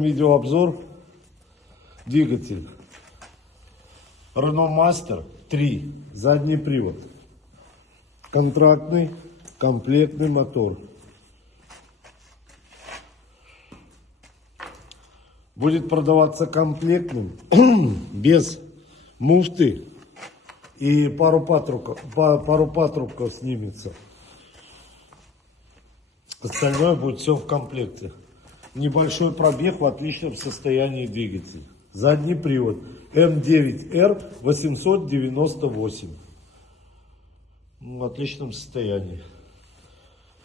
Видеообзор. Двигатель Renault Master 3. Задний привод. Контрактный, комплектный мотор. Будет продаваться комплектным, без муфты. И пару патрубков снимется. Остальное будет все в комплекте. Небольшой пробег в отличном состоянии двигателя. Задний привод М9Р 898. В отличном состоянии.